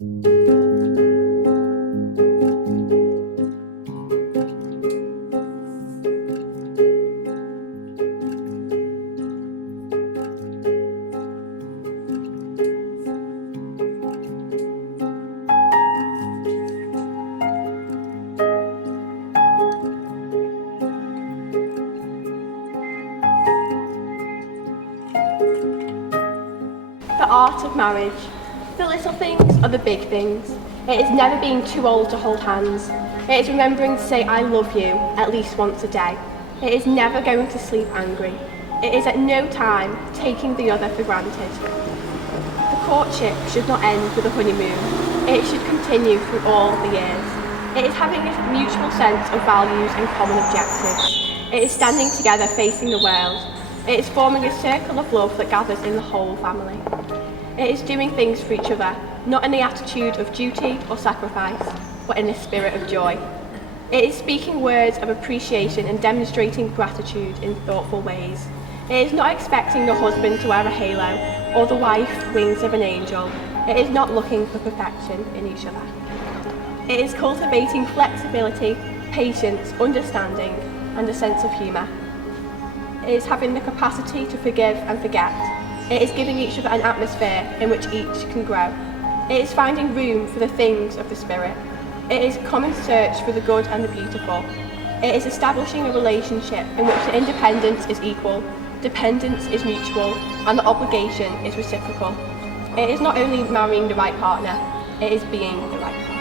The art of marriage. The little things are the big things. It is never being too old to hold hands. It is remembering to say I love you at least once a day. It is never going to sleep angry. It is at no time taking the other for granted. The courtship should not end with a honeymoon. It should continue through all the years. It is having a mutual sense of values and common objectives. It is standing together facing the world. It is forming a circle of love that gathers in the whole family. It is doing things for each other, not in the attitude of duty or sacrifice, but in the spirit of joy. It is speaking words of appreciation and demonstrating gratitude in thoughtful ways. It is not expecting the husband to wear a halo or the wife wings of an angel. It is not looking for perfection in each other. It is cultivating flexibility, patience, understanding, and a sense of humour. It is having the capacity to forgive and forget. It is giving each other an atmosphere in which each can grow. It is finding room for the things of the spirit. It is a common search for the good and the beautiful. It is establishing a relationship in which the independence is equal, dependence is mutual, and the obligation is reciprocal. It is not only marrying the right partner, it is being the right partner.